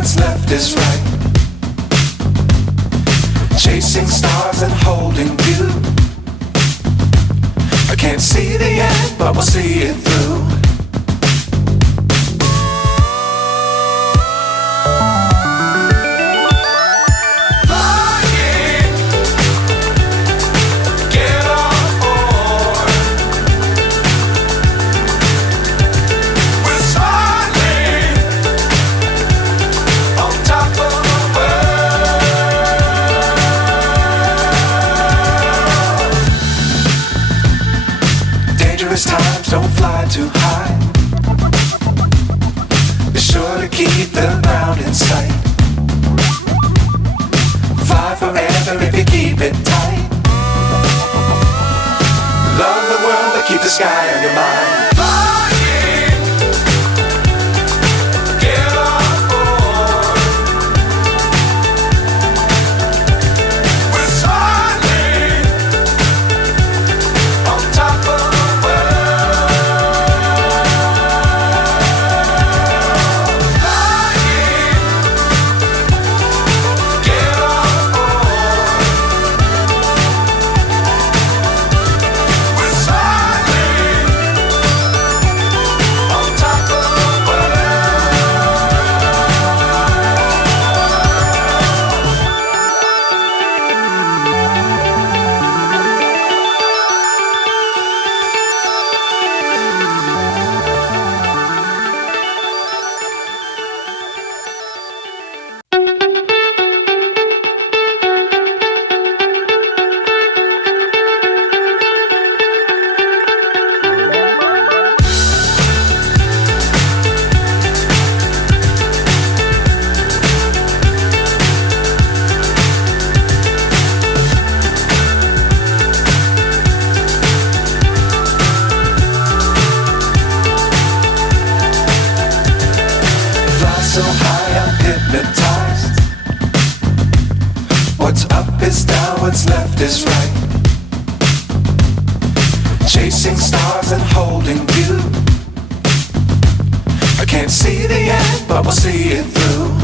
what's left is right. Chasing stars and holding you. I can't see the end, but we'll see it through. Times don't fly too high. Be sure to keep the ground in sight. Fly forever if you keep it tight. Love the world but keep the sky on your mind. So high I'm hypnotized. What's up is down, what's left is right. Chasing stars and holding you. I can't see the end, but we'll see it through.